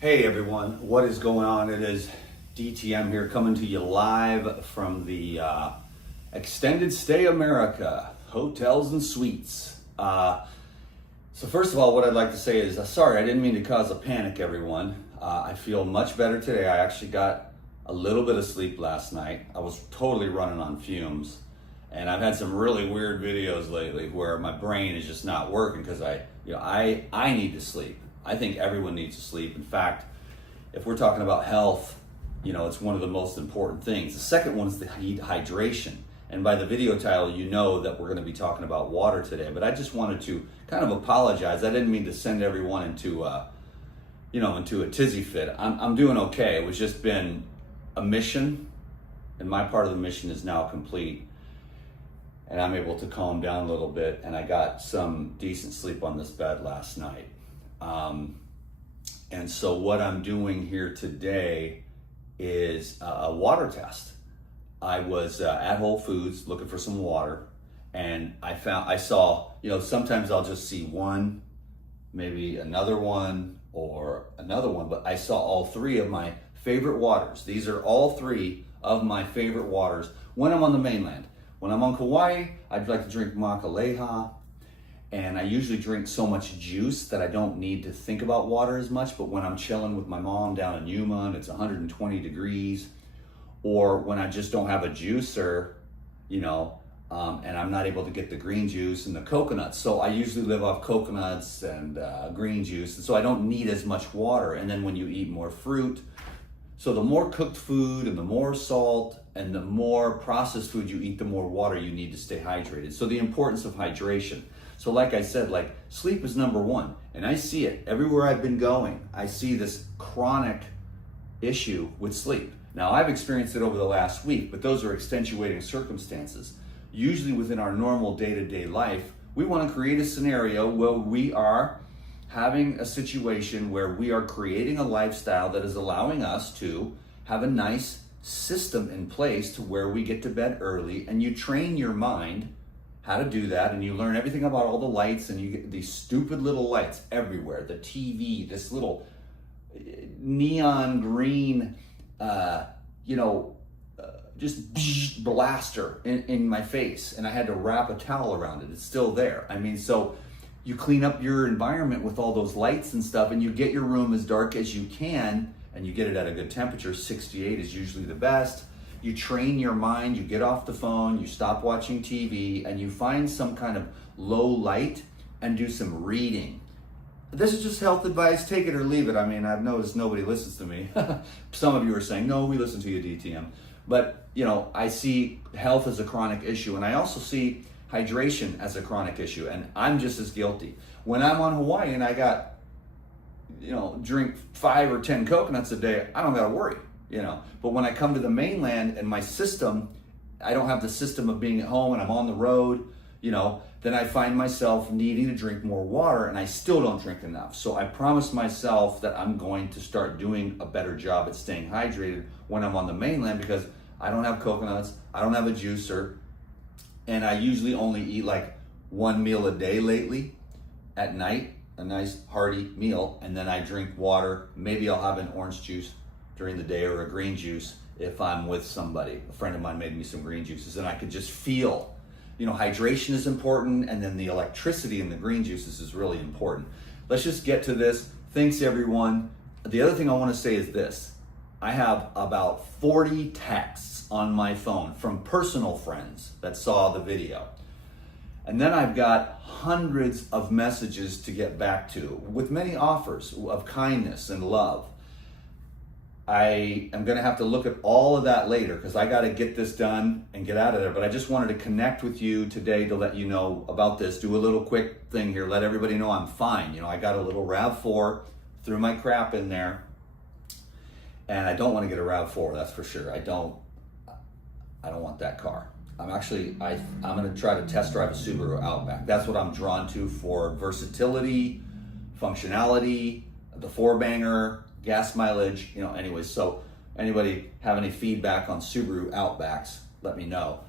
Hey everyone, what is going on? It is DTM here coming to you live from the Extended Stay America Hotels and Suites. So first of all, what I'd like to say is, sorry, I didn't mean to cause a panic, everyone. I feel much better today. I actually got a little bit of sleep last night. I was totally running on fumes. And I've had some really weird videos lately where my brain is just not working because I need to sleep. I think everyone needs to sleep. In fact, if we're talking about health, it's one of the most important things. The second one is the hydration. And by the video title, you know that we're going to be talking about water today. But I just wanted to kind of apologize. I didn't mean to send everyone into a tizzy fit. I'm doing okay. It was just been a mission, and my part of the mission is now complete. And I'm able to calm down a little bit, and I got some decent sleep on this bed last night. And so what I'm doing here today is a water test. I was at Whole Foods looking for some water, and I saw, sometimes I'll just see one, maybe another one or another one, but I saw all three of my favorite waters. These are all three of my favorite waters when I'm on the mainland. When I'm on Kauai, I'd like to drink Makaleha. And I usually drink so much juice that I don't need to think about water as much. But when I'm chilling with my mom down in Yuma and it's 120 degrees, or when I just don't have a juicer, and I'm not able to get the green juice and the coconuts. So I usually live off coconuts and green juice. And so I don't need as much water. And then when you eat more fruit, so the more cooked food and the more salt and the more processed food you eat, the more water you need to stay hydrated. So the importance of hydration. So like I said, sleep is number one. And I see it everywhere I've been going. I see this chronic issue with sleep. Now I've experienced it over the last week, but those are extenuating circumstances. Usually within our normal day-to-day life, we want to create a scenario where we are having a situation where we are creating a lifestyle that is allowing us to have a nice system in place to where we get to bed early, and you train your mind how to do that, and you learn everything about all the lights, and you get these stupid little lights everywhere. The TV, this little neon green, just blaster in my face, and I had to wrap a towel around it. It's still there. So you clean up your environment with all those lights and stuff, and you get your room as dark as you can, and you get it at a good temperature. 68 is usually the best. You train your mind, you get off the phone, you stop watching TV, and you find some kind of low light and do some reading. This is just health advice, take it or leave it. I've noticed nobody listens to me. Some of you are saying, no, we listen to you, DTM. But, I see health as a chronic issue, and I also see hydration as a chronic issue, and I'm just as guilty. When I'm on Hawaii and I got, drink 5 or 10 coconuts a day, I don't gotta worry. But when I come to the mainland and my system, I don't have the system of being at home and I'm on the road, then I find myself needing to drink more water, and I still don't drink enough. So I promised myself that I'm going to start doing a better job at staying hydrated when I'm on the mainland, because I don't have coconuts, I don't have a juicer, and I usually only eat one meal a day lately at night, a nice hearty meal, and then I drink water. Maybe I'll have an orange juice during the day or a green juice if I'm with somebody. A friend of mine made me some green juices, and I could just feel, hydration is important, and then the electricity in the green juices is really important. Let's just get to this. Thanks everyone. The other thing I want to say is this. I have about 40 texts on my phone from personal friends that saw the video. And then I've got hundreds of messages to get back to with many offers of kindness and love. I am going to have to look at all of that later because I got to get this done and get out of there. But I just wanted to connect with you today to let you know about this. Do a little quick thing here. Let everybody know I'm fine. I got a little RAV4, threw my crap in there. And I don't want to get a RAV4, that's for sure. I don't want that car. I'm going to try to test drive a Subaru Outback. That's what I'm drawn to for versatility, functionality, the 4-banger, gas mileage, anyways. So anybody have any feedback on Subaru Outbacks, let me know.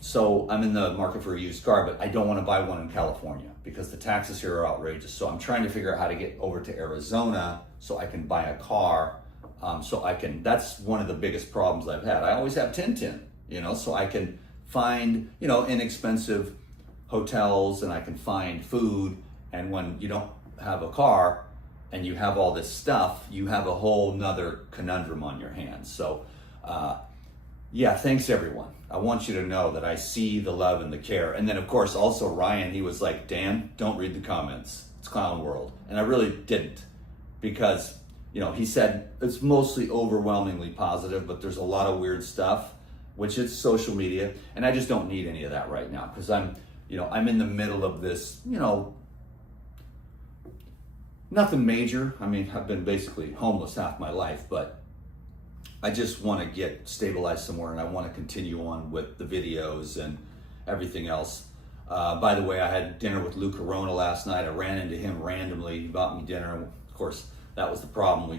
So I'm in the market for a used car, but I don't want to buy one in California. because the taxes here are outrageous. So I'm trying to figure out how to get over to Arizona so I can buy a car. That's one of the biggest problems I've had. I always have Tintin, so I can find, inexpensive hotels and I can find food. And when you don't have a car and you have all this stuff, you have a whole nother conundrum on your hands. So, yeah, thanks everyone. I want you to know that I see the love and the care. And then of course, also Ryan, he was like, Dan, don't read the comments. It's clown world. And I really didn't, because, he said it's mostly overwhelmingly positive, but there's a lot of weird stuff, which is social media. And I just don't need any of that right now, because I'm in the middle of this, nothing major. I mean, I've been basically homeless half my life, but I just want to get stabilized somewhere, and I want to continue on with the videos and everything else. By the way, I had dinner with Lou Corona last night. I ran into him randomly. He bought me dinner. Of course, that was the problem. We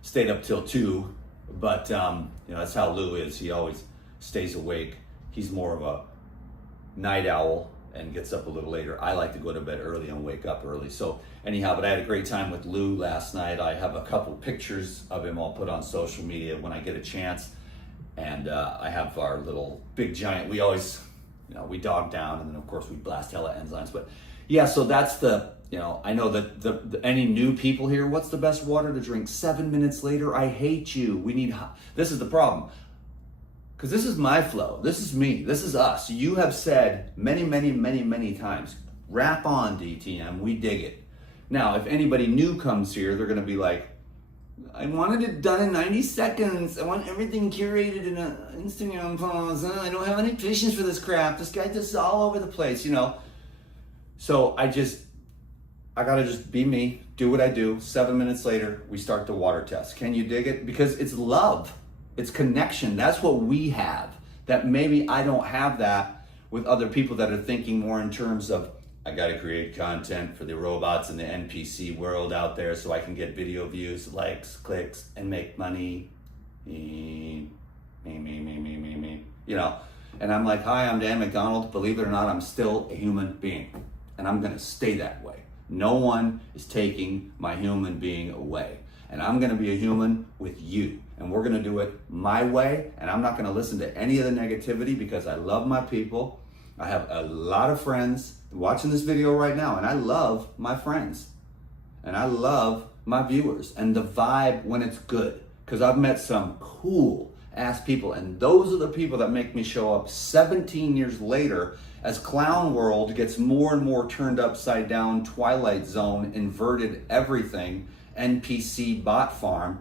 stayed up till 2, but that's how Lou is. He always stays awake. He's more of a night owl and gets up a little later. I like to go to bed early and wake up early. So anyhow, but I had a great time with Lou last night. I have a couple pictures of him I'll put on social media when I get a chance. And I have our little big giant, we always, we dog down, and then of course we blast hella enzymes. But yeah, so that's I know that any new people here, what's the best water to drink? 7 minutes later, I hate you. This is the problem. Because this is my flow. This is me. This is us. You have said many, many, many, many times, rap on, DTM. We dig it. Now, if anybody new comes here, they're going to be like, I wanted it done in 90 seconds. I want everything curated in an Instagram post. I don't have any patience for this crap. This guy just all over the place, So I got to just be me, do what I do. 7 minutes later, we start the water test. Can you dig it? Because it's love. It's connection. That's what we have. That maybe I don't have that with other people that are thinking more in terms of, I got to create content for the robots in the NPC world out there so I can get video views, likes, clicks, and make money. Me. And I'm like, hi, I'm Dan McDonald. Believe it or not, I'm still a human being. And I'm going to stay that way. No one is taking my human being away. And I'm going to be a human with you. And we're going to do it my way. And I'm not going to listen to any of the negativity, because I love my people. I have a lot of friends watching this video right now, and I love my friends. And I love my viewers and the vibe when it's good. Because I've met some cool ass people, and those are the people that make me show up 17 years later as Clown World gets more and more turned upside down, Twilight Zone, inverted everything, NPC bot farm,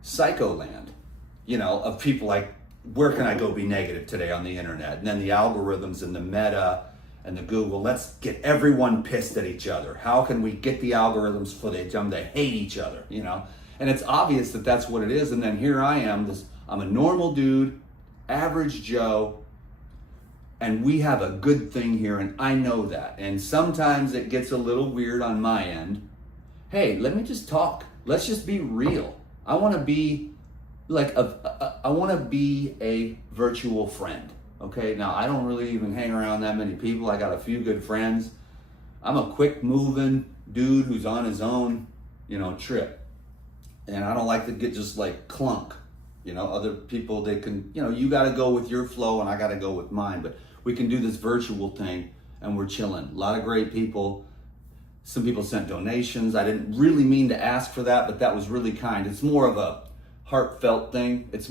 Psycho Land, of people like, where can I go be negative today on the internet? And then the algorithms and the meta and the Google, let's get everyone pissed at each other. How can we get the algorithms for them to hate each other, And it's obvious that that's what it is. And then here I am, I'm a normal dude, average Joe, and we have a good thing here, and I know that. And sometimes it gets a little weird on my end. Hey, let me just talk. Let's just be real. I want to be like I want to be a virtual friend. Okay, now I don't really even hang around that many people. I got a few good friends. I'm a quick moving dude who's on his own, trip. And I don't like to get just like clunk. Other people, they can, you got to go with your flow and I got to go with mine. But we can do this virtual thing and we're chilling. A lot of great people. Some people sent donations. I didn't really mean to ask for that, but that was really kind. It's more of a heartfelt thing. It's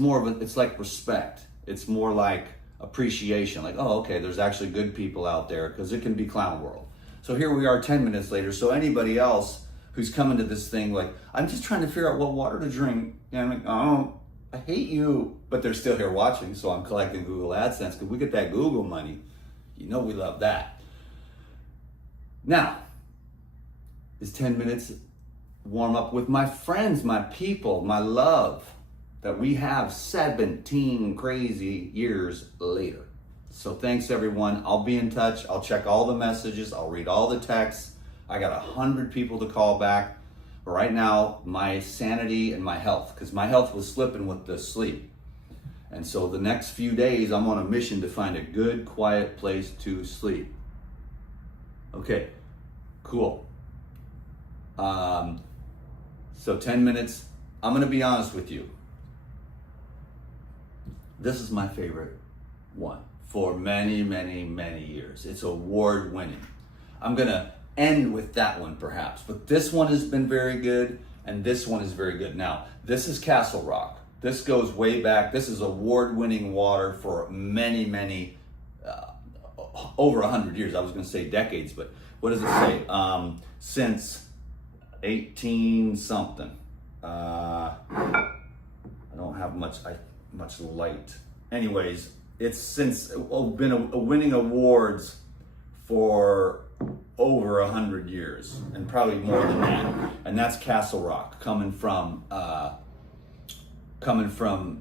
like respect. It's more like appreciation. Like, oh, okay, there's actually good people out there, because it can be clown world. So here we are 10 minutes later. So anybody else who's coming to this thing like, I'm just trying to figure out what water to drink. And I'm like, oh, I hate you. But they're still here watching. So I'm collecting Google AdSense because we get that Google money. We love that. Now, is 10 minutes warm up with my friends, my people, my love that we have 17 crazy years later. So thanks everyone. I'll be in touch. I'll check all the messages. I'll read all the texts. I got 100 people to call back. But right now, my sanity and my health, because my health was slipping with the sleep. And so the next few days, I'm on a mission to find a good, quiet place to sleep. Okay, cool. So 10 minutes. I'm gonna be honest with you. This is my favorite one for many, many, many years. It's award winning. I'm gonna end with that one perhaps, but this one has been very good and this one is very good. Now, this is Castle Rock. This goes way back. This is award winning water for many, many, over 100 years. I was gonna say decades, but what does it say? Since 18 something. I don't have much light. Anyways, it's since been winning awards for over 100 years, and probably more than that. And that's Castle Rock, coming from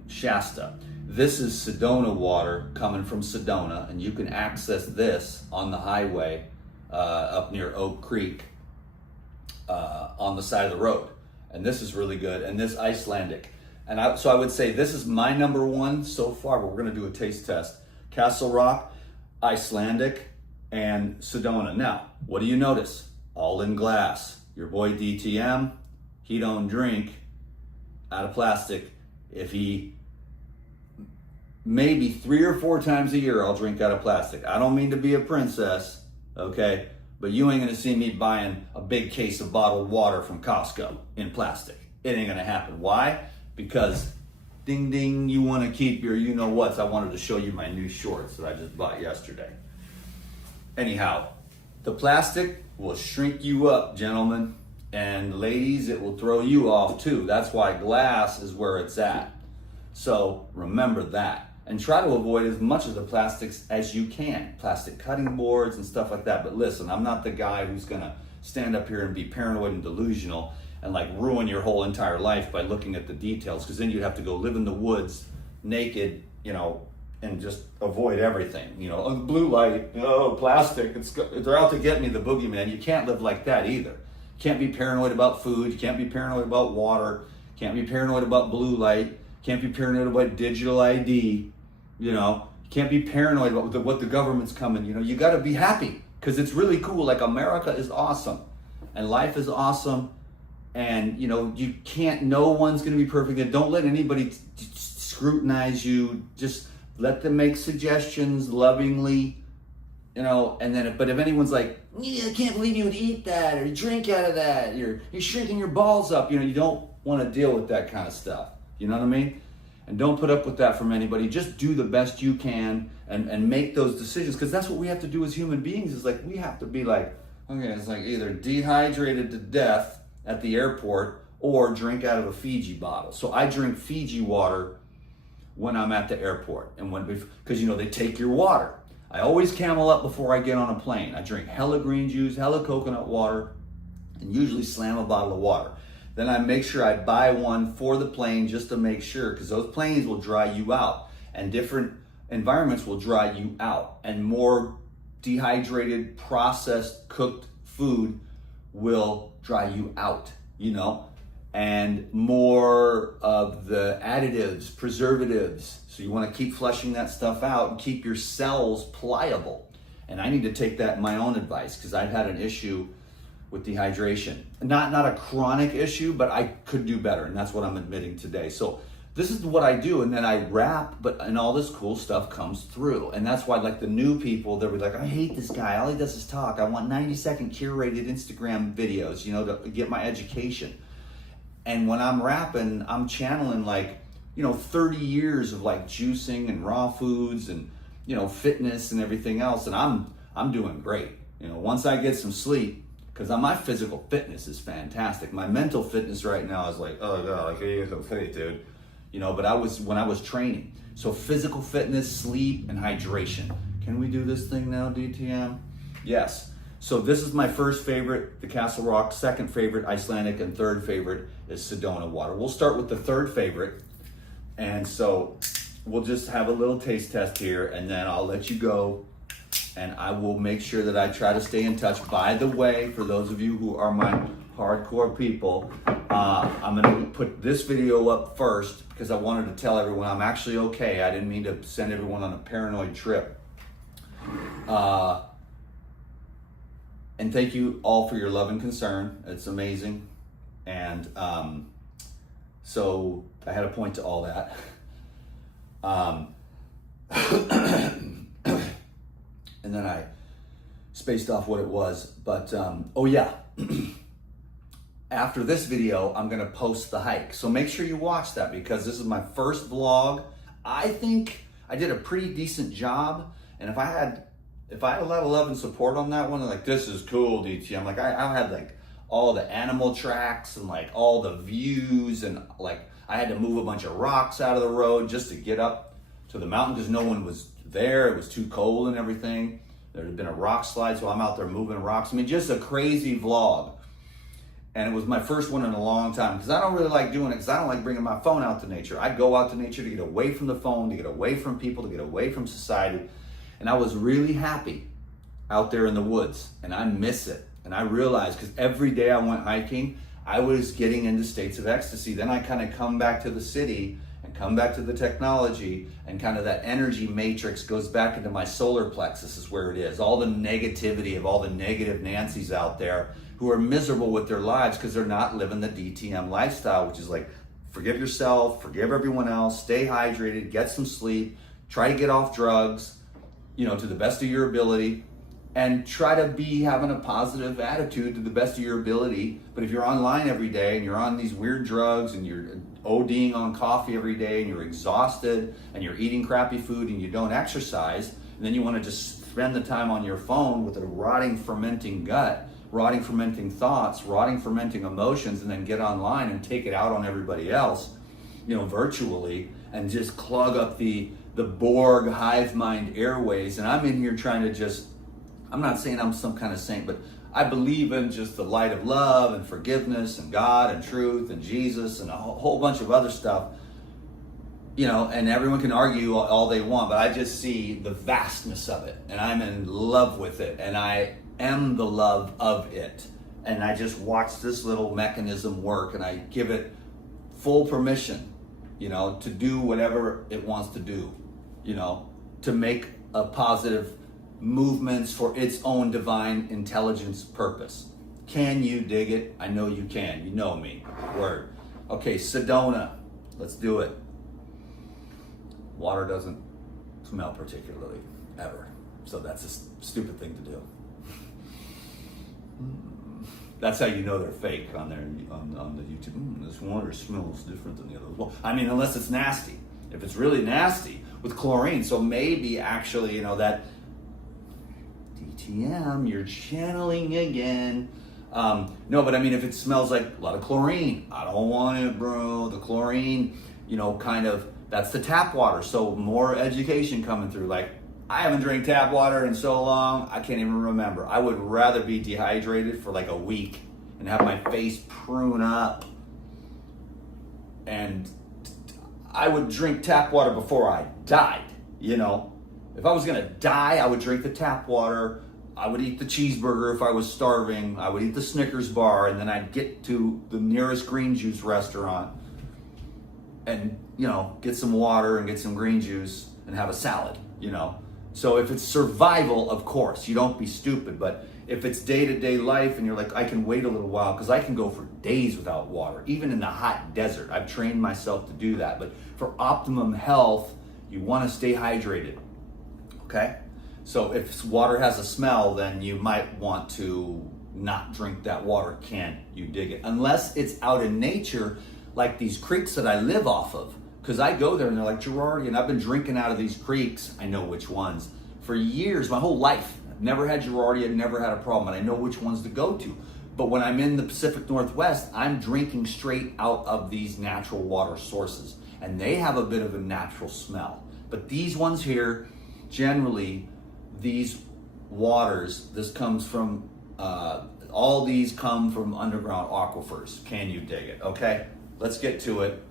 Shasta. This is Sedona water coming from Sedona, and you can access this on the highway up near Oak Creek on the side of the road. And this is really good. And this Icelandic. And so I would say this is my number one so far, but we're gonna do a taste test. Castle Rock, Icelandic, and Sedona. Now, what do you notice? All in glass. Your boy DTM, he don't drink out of plastic. If he, maybe 3 or 4 times a year, I'll drink out of plastic. I don't mean to be a princess, okay? But you ain't gonna see me buying a big case of bottled water from Costco in plastic. It ain't gonna happen. Why? Because ding ding, you wanna keep your you-know-whats. I wanted to show you my new shorts that I just bought yesterday. Anyhow, the plastic will shrink you up, gentlemen. And ladies, it will throw you off too. That's why glass is where it's at. So remember that. And try to avoid as much of the plastics as you can. Plastic cutting boards and stuff like that. But listen, I'm not the guy who's gonna stand up here and be paranoid and delusional and like ruin your whole entire life by looking at the details, because then you'd have to go live in the woods naked, and just avoid everything. Oh, blue light, plastic, they're out to get me, the boogeyman. You can't live like that either. You can't be paranoid about food, you can't be paranoid about water, you can't be paranoid about blue light, you can't be paranoid about digital ID, you can't be paranoid about what the government's coming. You gotta be happy, because it's really cool. Like, America is awesome, and life is awesome, and you can't, no one's gonna be perfect, and don't let anybody scrutinize you. Just let them make suggestions lovingly, and then, but if anyone's like, I can't believe you would eat that or drink out of that, you're shrinking your balls up, you don't want to deal with that kind of stuff. You know what I mean? And don't put up with that from anybody. Just do the best you can and make those decisions, because that's what we have to do as human beings. Is like, we have to be like, okay, it's like either dehydrated to death at the airport or drink out of a Fiji bottle. So I drink Fiji water when I'm at the airport, and because they take your water. I always Camel Up before I get on a plane. I drink hella green juice, hella coconut water, and usually slam a bottle of water. Then I make sure I buy one for the plane just to make sure, because those planes will dry you out, and different environments will dry you out, and more dehydrated, processed, cooked food will dry you out, and more of the additives, preservatives. So you want to keep flushing that stuff out and keep your cells pliable. And I need to take that in my own advice, because I've had an issue with dehydration. Not a chronic issue, but I could do better, and that's what I'm admitting today. So this is what I do, and then I rap, and all this cool stuff comes through. And that's why, like, the new people, they'll be like, I hate this guy, all he does is talk. I want 90-second curated Instagram videos, to get my education. And when I'm rapping, I'm channeling 30 years of like juicing and raw foods and, fitness and everything else. And I'm doing great. Once I get some sleep, because my physical fitness is fantastic. My mental fitness right now is like, oh God, you're so fit, dude. But when I was training. So physical fitness, sleep, and hydration. Can we do this thing now, DTM? Yes. So this is my first favorite, the Castle Rock. Second favorite, Icelandic, and third favorite is Sedona water. We'll start with the third favorite. And so we'll just have a little taste test here, and then I'll let you go. And I will make sure that I try to stay in touch. By the way, for those of you who are my hardcore people, I'm gonna put this video up first because I wanted to tell everyone I'm actually okay. I didn't mean to send everyone on a paranoid trip. And thank you all for your love and concern. It's amazing. And so I had a point to all that. And then I spaced off what it was. But, oh yeah. After this video, I'm gonna post the hike. So make sure you watch that, because this is my first vlog. I think I did a pretty decent job. And if I had a lot of love and support on that one, like, this is cool, DT. I'm like, I had like all the animal tracks and like all the views, and like I had to move a bunch of rocks out of the road just to get up to the mountain because no one was there. It was too cold and everything. There had been a rock slide, so I'm out there moving rocks. I mean, just a crazy vlog. And it was my first one in a long time, because I don't really like doing it, because I don't like bringing my phone out to nature. I go out to nature to get away from the phone, to get away from people, to get away from society. And I was really happy out there in the woods, and I miss it. And I realized, because every day I went hiking, I was getting into states of ecstasy. Then I kind of come back to the city and come back to the technology, and kind of that energy matrix goes back into my solar plexus is where it is. All the negativity of all the negative Nancys out there who are miserable with their lives because they're not living the DTM lifestyle, which is like, forgive yourself, forgive everyone else, stay hydrated, get some sleep, try to get off drugs, you know, to the best of your ability, and try to be having a positive attitude to the best of your ability. But if you're online every day and you're on these weird drugs and you're ODing on coffee every day and you're exhausted and you're eating crappy food and you don't exercise, and then you want to just spend the time on your phone with a rotting, fermenting gut, rotting, fermenting thoughts, rotting, fermenting emotions, and then get online and take it out on everybody else, you know, virtually, and just clog up the Borg hive mind airways. And I'm in here trying to just, I'm not saying I'm some kind of saint, but I believe in just the light of love and forgiveness and God and truth and Jesus and a whole bunch of other stuff, you know, and everyone can argue all they want, but I just see the vastness of it, and I'm in love with it, and I am the love of it. And I just watch this little mechanism work, and I give it full permission, you know, to do whatever it wants to do, you know, to make a positive movements for its own divine intelligence purpose. Can you dig it? I know you can. You know me. Word. Okay, Sedona. Let's do it. Water doesn't smell particularly, ever. So that's a stupid thing to do. That's how you know they're fake on their on the YouTube. This water smells different than the others. Well, I mean, unless it's nasty. If it's really nasty with chlorine, so maybe actually, you know, that DTM, you're channeling again. No, but I mean, if it smells like a lot of chlorine, I don't want it, bro. The chlorine, you know, kind of, that's the tap water. So more education coming through. Like, I haven't drank tap water in so long, I can't even remember. I would rather be dehydrated for like a week and have my face prune up. And I would drink tap water before I died, you know. If I was gonna die, I would drink the tap water. I would eat the cheeseburger if I was starving. I would eat the Snickers bar, and then I'd get to the nearest green juice restaurant and, you know, get some water and get some green juice and have a salad, you know. So if it's survival, of course, you don't be stupid. But if it's day-to-day life and you're like, I can wait a little while, because I can go for days without water, even in the hot desert. I've trained myself to do that. But for optimum health, you want to stay hydrated, okay? So if water has a smell, then you might want to not drink that water. Can you dig it? Unless it's out in nature, like these creeks that I live off of. Because I go there and they're like, Girardi, and I've been drinking out of these creeks, I know which ones, for years, my whole life. I've never had Girardi, I've never had a problem, and I know which ones to go to. But when I'm in the Pacific Northwest, I'm drinking straight out of these natural water sources. And they have a bit of a natural smell. But these ones here, generally, these waters, this comes from, all these come from underground aquifers. Can you dig it? Okay, let's get to it.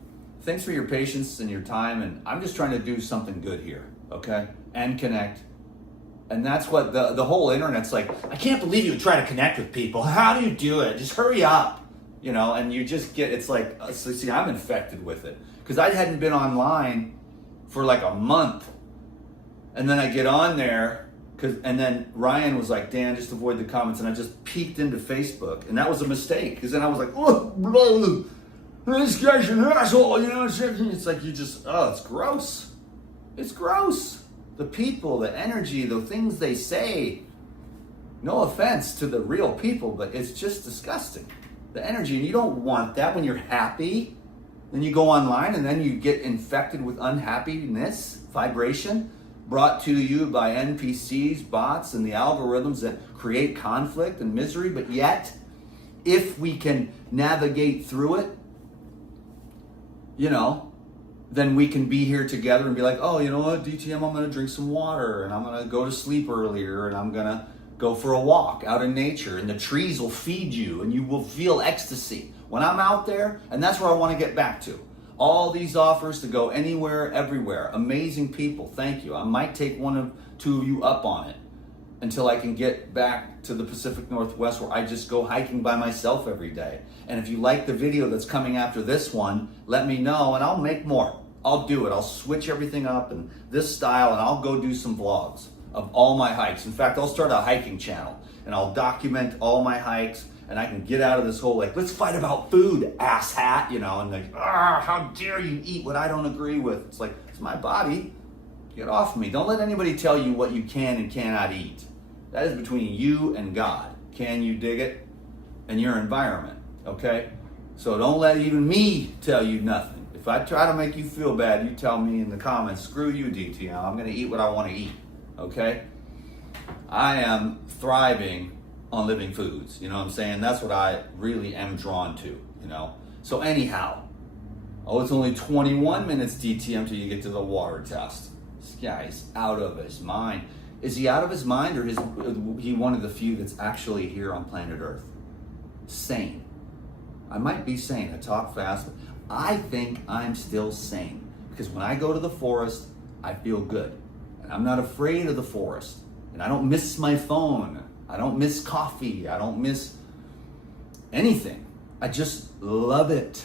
Thanks for your patience and your time, and I'm just trying to do something good here, okay? And connect. And that's what the whole internet's like, I can't believe you would try to connect with people. How do you do it? Just hurry up, you know? And you just get, it's like, see, I'm infected with it. Because I hadn't been online for like a month. And then I get on there, And then Ryan was like, Dan, just avoid the comments. And I just peeked into Facebook. And that was a mistake. Because then I was like, oh, blah, this guy's an asshole. You know, it's like it's gross. It's gross. The people, the energy, the things they say. No offense to the real people, but it's just disgusting. The energy. And you don't want that when you're happy. Then you go online and then you get infected with unhappiness, vibration, brought to you by NPCs, bots, and the algorithms that create conflict and misery. But yet, if we can navigate through it, then we can be here together and be like, oh, you know what, DTM, I'm going to drink some water, and I'm going to go to sleep earlier, and I'm going to go for a walk out in nature, and the trees will feed you, and you will feel ecstasy. When I'm out there, and that's where I want to get back to. All these offers to go anywhere, everywhere. Amazing people, thank you. I might take one or two of you up on it until I can get back to the Pacific Northwest where I just go hiking by myself every day. And if you like the video that's coming after this one, let me know and I'll make more. I'll do it. I'll switch everything up in this style and I'll go do some vlogs of all my hikes. In fact, I'll start a hiking channel and I'll document all my hikes. And I can get out of this whole, like, let's fight about food, asshat, and like, how dare you eat what I don't agree with? It's like, it's my body. Get off me. Don't let anybody tell you what you can and cannot eat. That is between you and God. Can you dig it? And your environment, okay? So don't let even me tell you nothing. If I try to make you feel bad, you tell me in the comments, screw you, DTM. I'm going to eat what I want to eat, okay? I am thriving on living foods, you know what I'm saying? That's what I really am drawn to, So anyhow, it's only 21 minutes DTM till you get to the water test. This guy's out of his mind. Is he out of his mind, or is he one of the few that's actually here on planet Earth? Sane. I might be sane. I talk fast, but I think I'm still sane. Because when I go to the forest, I feel good. And I'm not afraid of the forest. And I don't miss my phone. I don't miss coffee. I don't miss anything. I just love it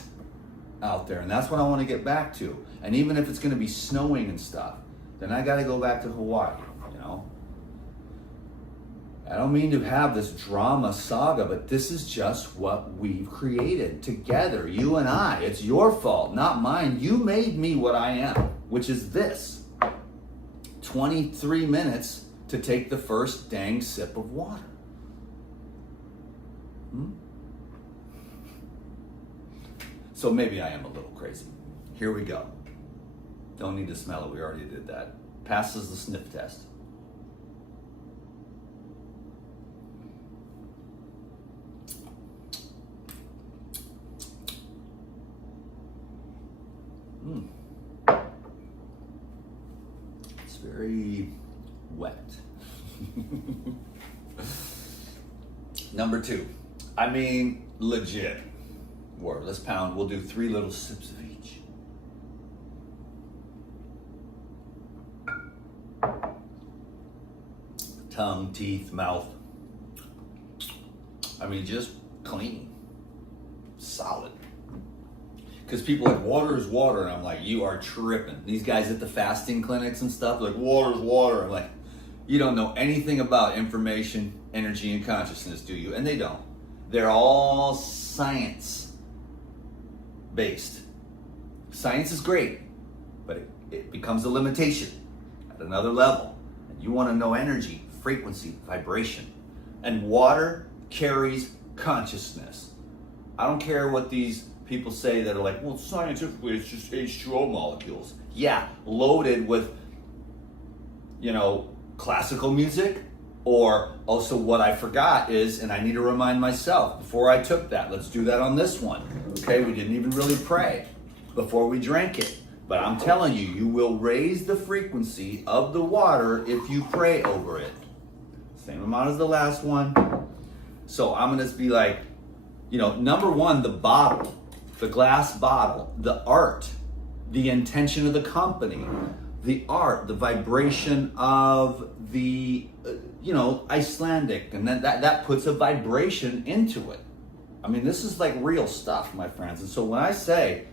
out there. And that's what I want to get back to. And even if it's going to be snowing and stuff, then I got to go back to Hawaii, I don't mean to have this drama saga, but this is just what we've created together, you and I. It's your fault, not mine. You made me what I am, which is this. 23 minutes to take the first dang sip of water. So maybe I am a little crazy. Here we go. Don't need to smell it. We already did that. Passes the sniff test. It's very wet. Number 2. I mean, legit. Let's pound. We'll do 3 little sips of each. Tongue, teeth, mouth. I mean, just clean. Solid. Because people are like, water is water. And I'm like, you are tripping. These guys at the fasting clinics and stuff, like, water is water. I'm like, you don't know anything about information, energy, and consciousness, do you? And they don't. They're all science-based. Science is great, but it becomes a limitation at another level. And you want to know energy, frequency, vibration. And water carries consciousness. I don't care what these people say that are like, well, scientifically, it's just H2O molecules. Yeah, loaded with, classical music. Or also what I forgot is, and I need to remind myself before I took that, let's do that on this one. Okay, we didn't even really pray before we drank it. But I'm telling you, you will raise the frequency of the water if you pray over it. Same amount as the last one. So I'm gonna be like, number 1, the bottle, the glass bottle, the art, the intention of the company, the art, the vibration of the, Icelandic, and that puts a vibration into it. I mean, this is like real stuff, my friends. And so when I say,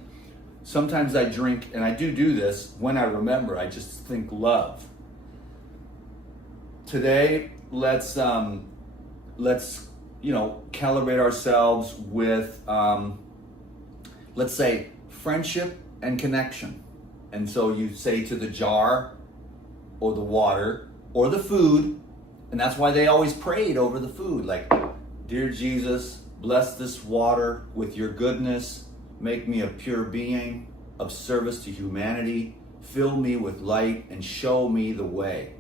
sometimes I drink, and I do this when I remember, I just think love. today, let's calibrate ourselves with let's say friendship and connection. And so you say to the jar or the water or the food, and that's why they always prayed over the food, like, dear Jesus, bless this water with your goodness, make me a pure being of service to humanity, fill me with light and show me the way.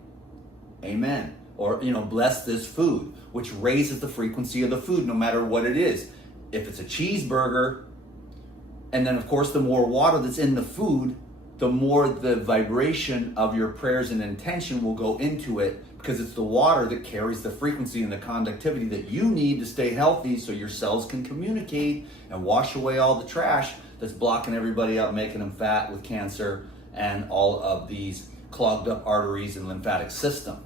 Amen. Or, bless this food, which raises the frequency of the food no matter what it is. If it's a cheeseburger, and then of course the more water that's in the food, the more the vibration of your prayers and intention will go into it, because it's the water that carries the frequency and the conductivity that you need to stay healthy, so your cells can communicate and wash away all the trash that's blocking everybody up, making them fat with cancer and all of these clogged up arteries and lymphatic system.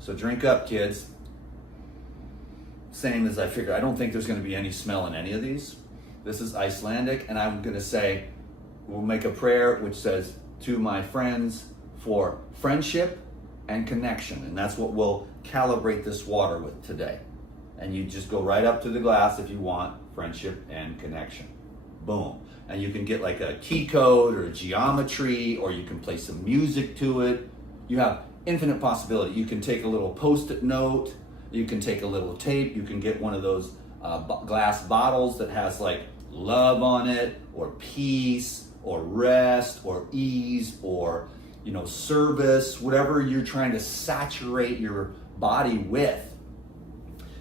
So drink up, kids. Same as I figured. I don't think there's going to be any smell in any of these. This is Icelandic, and I'm going to say, we'll make a prayer which says, to my friends for friendship and connection. And that's what we'll calibrate this water with today. And you just go right up to the glass if you want friendship and connection. Boom. And you can get like a key code or a geometry, or you can play some music to it. You have infinite possibility. You can take a little post-it note. You can take a little tape. You can get one of those glass bottles that has like love on it, or peace, or rest, or ease, or service, whatever you're trying to saturate your body with.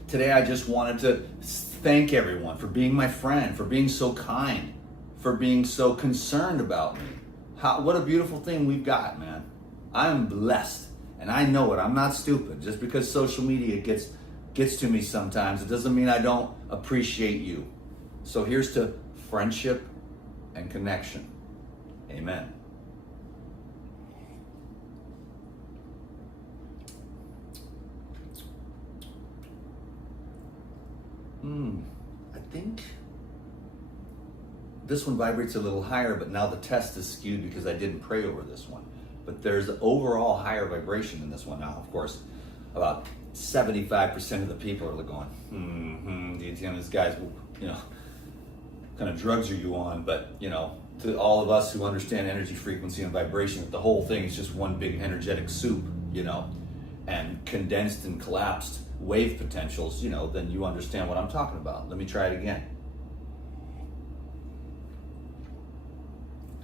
Today I just wanted to thank everyone for being my friend, for being so kind, for being so concerned about me. What a beautiful thing we've got, man. I am blessed, and I know it. I'm not stupid. Just because social media gets to me sometimes, it doesn't mean I don't appreciate you. So here's to friendship and connection. Amen. I think this one vibrates a little higher, but now the test is skewed because I didn't pray over this one. But there's overall higher vibration in this one. Now, of course, about 75% of the people are going, this guy's, kind of drugs are you on? But, to all of us who understand energy, frequency, and vibration, the whole thing is just one big energetic soup, and condensed and collapsed wave potentials, then you understand what I'm talking about. Let me try it again.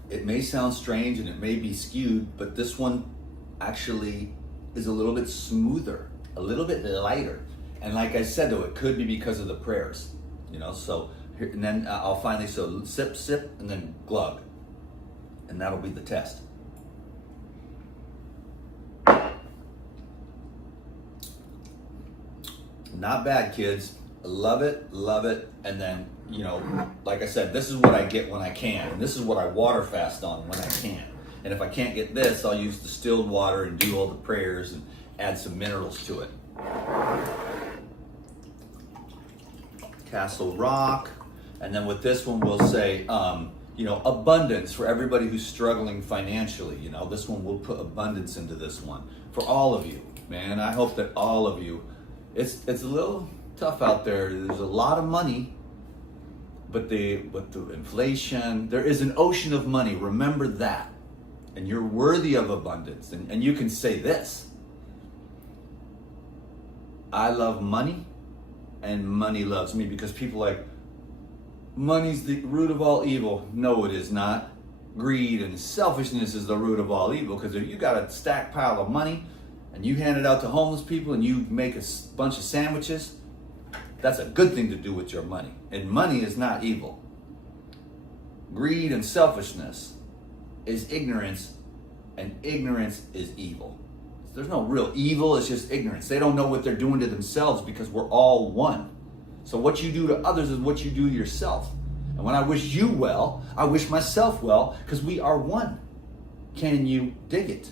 It may sound strange and it may be skewed, but this one actually is a little bit smoother, a little bit lighter. And like I said, though, it could be because of the prayers, so here, and then I'll finally, so sip, sip, and then glug. And that'll be the test. Not bad, kids. Love it, love it. And then, like I said, this is what I get when I can. And this is what I water fast on when I can. And if I can't get this, I'll use distilled water and do all the prayers and add some minerals to it. Castle Rock. And then with this one, we'll say, abundance for everybody who's struggling financially. This one, we'll put abundance into this one for all of you, man. I hope that all of you, it's a little tough out there. There's a lot of money, but the inflation, there is an ocean of money. Remember that. And you're worthy of abundance. And you can say this: I love money, and money loves me, because people are like, money's the root of all evil. No, it is not. Greed and selfishness is the root of all evil, because if you got a stacked pile of money and you hand it out to homeless people and you make a bunch of sandwiches, that's a good thing to do with your money. And money is not evil. Greed and selfishness is ignorance, and ignorance is evil. There's no real evil, it's just ignorance. They don't know what they're doing to themselves, because we're all one. So what you do to others is what you do to yourself. And when I wish you well, I wish myself well, because we are one. Can you dig it?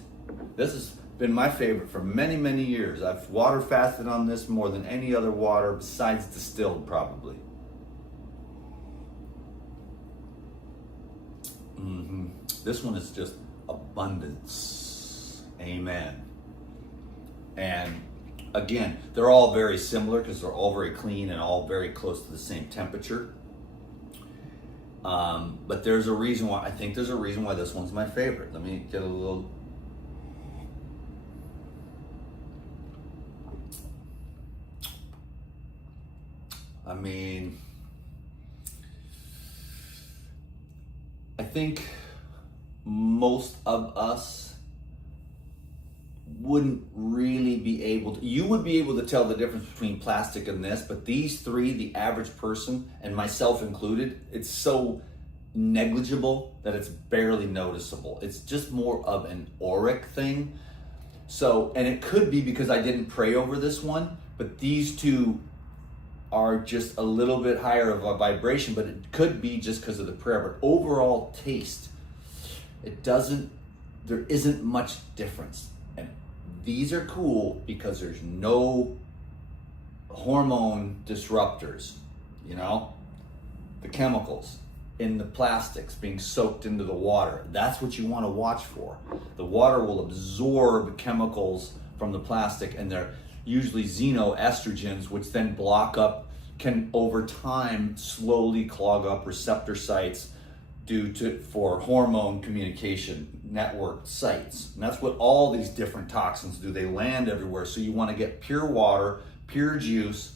This has been my favorite for many, many years. I've water fasted on this more than any other water besides distilled, probably. This one is just abundance. Amen. And Again, they're all very similar because they're all very clean and all very close to the same temperature. But there's a reason why, I think there's a reason why this one's my favorite. Let me get a little. I mean, I think most of us wouldn't really be able to, you would be able to tell the difference between plastic and this, but these three, the average person, and myself included, it's so negligible that it's barely noticeable. It's just more of an auric thing. So, and it could be because I didn't pray over this one, but these two are just a little bit higher of a vibration, but it could be just because of the prayer. But overall taste, there isn't much difference. And these are cool because there's no hormone disruptors, you know, the chemicals in the plastics being soaked into the water. That's what you want to watch for. The water will absorb chemicals from the plastic, and they're usually xenoestrogens, which then block up, can over time slowly clog up receptor sites for hormone communication network sites. And that's what all these different toxins do. They land everywhere. So you want to get pure water, pure juice,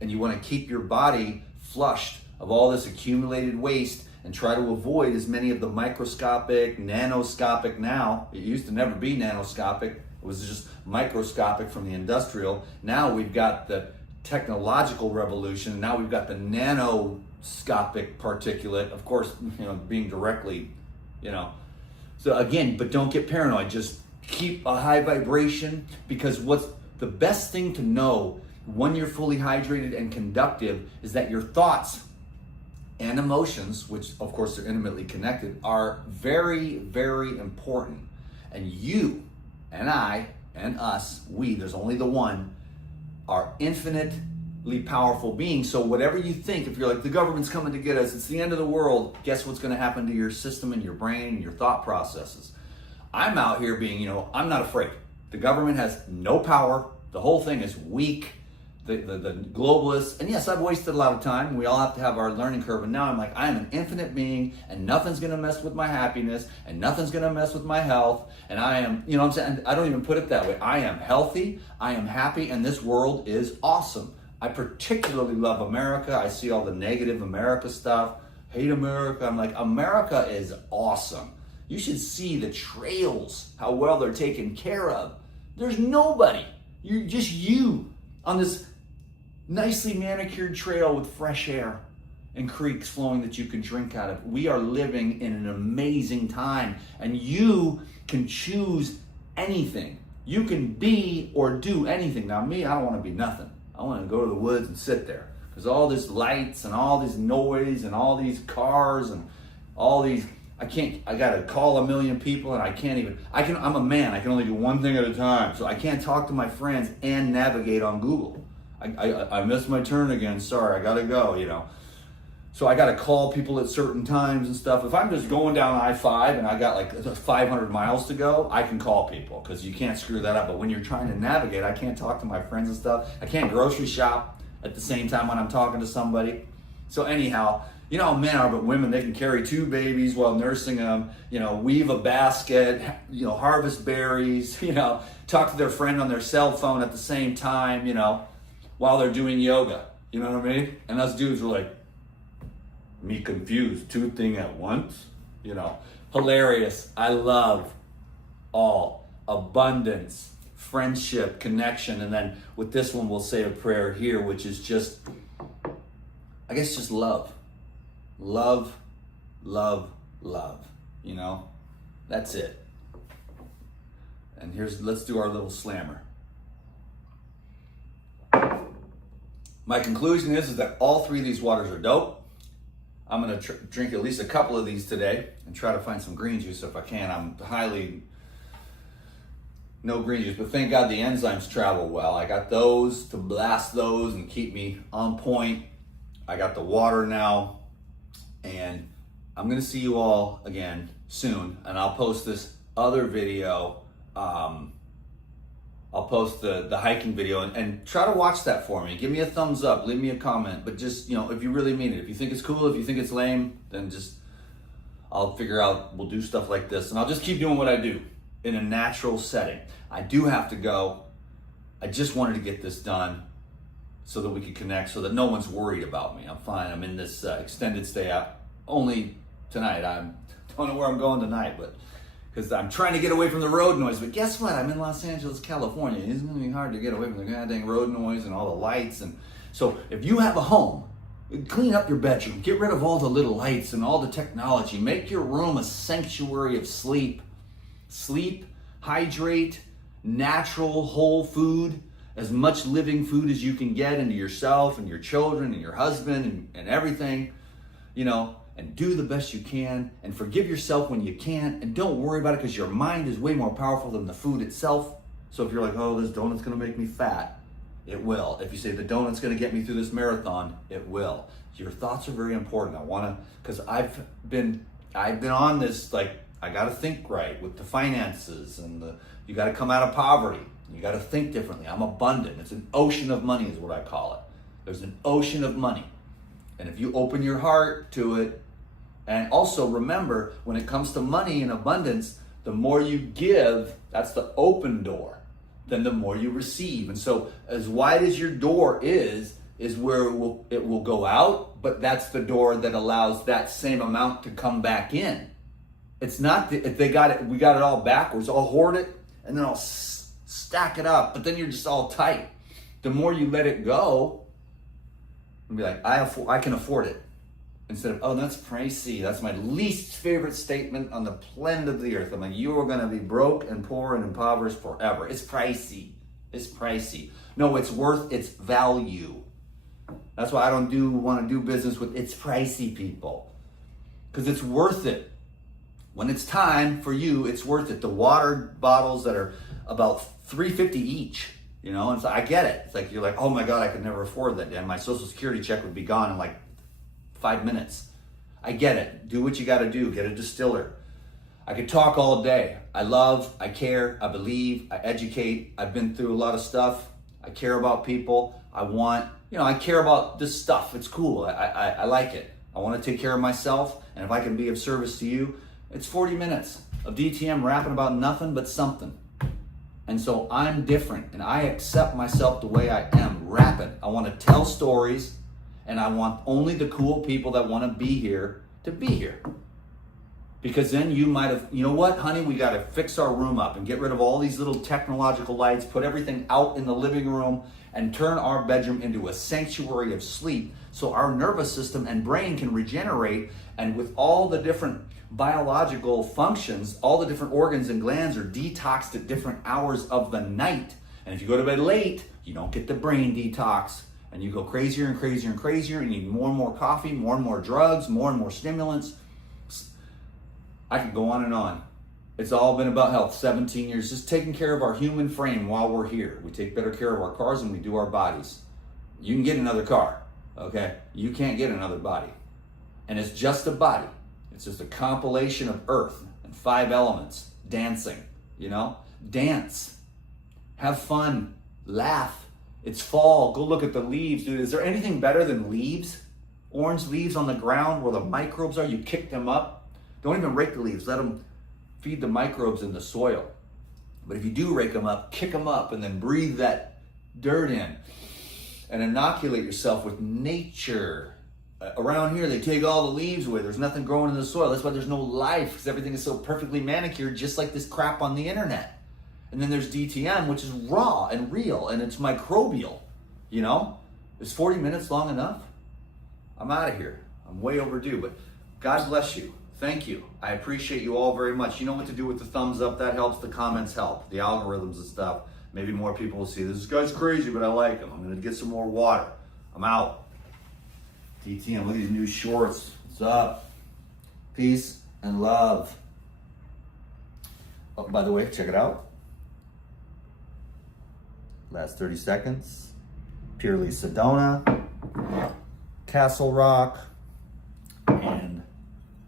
and you want to keep your body flushed of all this accumulated waste and try to avoid as many of the microscopic, nanoscopic now. It used to never be nanoscopic. It was just microscopic from the industrial. Now we've got the technological revolution. Now we've got the nanoscopic particulate, of course, you know, being directly, you know. So again, but don't get paranoid. Just keep a high vibration, because what's the best thing to know when you're fully hydrated and conductive is that your thoughts and emotions, which of course are intimately connected, are very, very important. And you and I and us, there's only the one, are infinitely powerful beings. So whatever you think, if you're like, the government's coming to get us, it's the end of the world, guess what's going to happen to your system and your brain and your thought processes? I'm out here being, you know, I'm not afraid. The government has no power. The whole thing is weak. The globalists, and yes, I've wasted a lot of time. We all have to have our learning curve. And now I'm like, I am an infinite being, and nothing's going to mess with my happiness, and nothing's going to mess with my health. And I am, you know what I'm saying? I don't even put it that way. I am healthy, I am happy, and this world is awesome. I particularly love America. I see all the negative America stuff. Hate America. I'm like, America is awesome. You should see the trails, how well they're taken care of. There's nobody. You're just you on this nicely manicured trail with fresh air and creeks flowing that you can drink out of. We are living in an amazing time, and you can choose anything. You can be or do anything. Now me, I don't want to be nothing. I want to go to the woods and sit there, because all this lights and all this noise and all these cars and all these, I gotta call a million people, and I'm a man, I can only do one thing at a time. So I can't talk to my friends and navigate on Google. I missed my turn again, sorry, I gotta go, you know. So I gotta call people at certain times and stuff. If I'm just going down I-5 and I got like 500 miles to go, I can call people, because you can't screw that up. But when you're trying to navigate, I can't talk to my friends and stuff. I can't grocery shop at the same time when I'm talking to somebody. So anyhow, you know how men are, but women, they can carry 2 babies while nursing them, you know, weave a basket, you know, harvest berries, you know, talk to their friend on their cell phone at the same time, you know, while they're doing yoga. You know what I mean? And us dudes were like, me confused, 2 things at once, you know. Hilarious. I love all abundance, friendship, connection. And then with this one, we'll say a prayer here, which is just, I guess, just love. Love, love, love, you know, that's it. And let's do our little slammer. My conclusion is that all 3 of these waters are dope. I'm gonna drink at least a couple of these today and try to find some green juice if I can. I'm no green juice, but thank God the enzymes travel well. I got those to blast those and keep me on point. I got the water now. And I'm gonna see you all again soon, and I'll post this other video I'll post the hiking video and try to watch that for me. Give me a thumbs up, leave me a comment, but just, if you really mean it. If you think it's cool, if you think it's lame, then just, I'll figure out, we'll do stuff like this, and I'll just keep doing what I do in a natural setting. I do have to go. I just wanted to get this done so that we could connect, so that no one's worried about me. I'm fine. I'm in this extended stay out only tonight. I don't know where I'm going tonight, but because I'm trying to get away from the road noise. But guess what? I'm in Los Angeles, California. It's going to be hard to get away from the goddamn road noise and all the lights. And so if you have a home, clean up your bedroom. Get rid of all the little lights and all the technology. Make your room a sanctuary of sleep. Sleep, hydrate, natural, whole food, as much living food as you can get into yourself and your children and your husband and everything, and do the best you can, and forgive yourself when you can't, and don't worry about it, because your mind is way more powerful than the food itself. So if you're like, oh, this donut's gonna make me fat, it will. If you say the donut's gonna get me through this marathon, it will. Your thoughts are very important. Because I've been on this, like, I gotta think right with the finances, and you gotta come out of poverty. You gotta think differently. I'm abundant. It's an ocean of money is what I call it. There's an ocean of money. And if you open your heart to it, and also remember, when it comes to money and abundance, the more you give, that's the open door, then the more you receive. And so as wide as your door is where it will go out, but that's the door that allows that same amount to come back in. It's not that if we got it all backwards, I'll hoard it and then I'll stack it up, but then you're just all tight. The more you let it go and be like, I can afford it. Instead of, oh, that's pricey. That's my least favorite statement on the planet of the earth. I'm like, you are going to be broke and poor and impoverished forever. It's pricey. It's pricey. No, it's worth its value. That's why I don't want to do business with it's pricey people. Because it's worth it. When it's time for you, it's worth it. The water bottles that are about $3.50 each, and so I get it. It's like, you're like, oh my God, I could never afford that. Dan, my Social Security check would be gone in like 5 minutes. I get it. Do what you got to do. Get a distiller. I could talk all day. I love, I care, I believe, I educate. I've been through a lot of stuff. I care about people. I care about this stuff. It's cool. I like it. I want to take care of myself. And if I can be of service to you, it's 40 minutes of DTM rapping about nothing but something. And so I'm different, and I accept myself the way I am, rapping. I want to tell stories, and I want only the cool people that want to be here to be here. Because then you might have, you know what, honey, we got to fix our room up and get rid of all these little technological lights, put everything out in the living room, and turn our bedroom into a sanctuary of sleep so our nervous system and brain can regenerate. And with all the different biological functions, all the different organs and glands are detoxed at different hours of the night. And if you go to bed late, you don't get the brain detox. And you go crazier and crazier and crazier, and you need more and more coffee, more and more drugs, more and more stimulants. I could go on and on. It's all been about health. 17 years, just taking care of our human frame while we're here. We take better care of our cars than we do our bodies. You can get another car, okay? You can't get another body. And it's just a body. It's just a compilation of earth and 5 elements. Dancing, Dance. Have fun. Laugh. It's fall. Go look at the leaves, dude. Is there anything better than leaves? Orange leaves on the ground where the microbes are. You kick them up. Don't even rake the leaves. Let them feed the microbes in the soil. But if you do rake them up, kick them up, and then breathe that dirt in and inoculate yourself with nature. Around here, they take all the leaves away. There's nothing growing in the soil. That's why there's no life, because everything is so perfectly manicured, just like this crap on the internet. And then there's DTM, which is raw and real, and it's microbial. Is 40 minutes long enough? I'm out of here. I'm way overdue, but God bless you. Thank you. I appreciate you all very much. You know what to do with the thumbs up. That helps. The comments help. The algorithms and stuff. Maybe more people will see this guy's crazy, but I like him. I'm going to get some more water. I'm out. DTM, look at these new shorts. What's up? Peace and love. Oh, by the way, check it out. Last 30 seconds. Purely Sedona, Castle Rock, and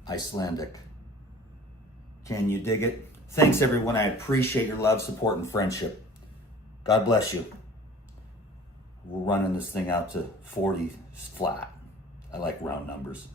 Icelandic. Can you dig it? Thanks, everyone. I appreciate your love, support, and friendship. God bless you. We're running this thing out to 40 flat. I like round numbers.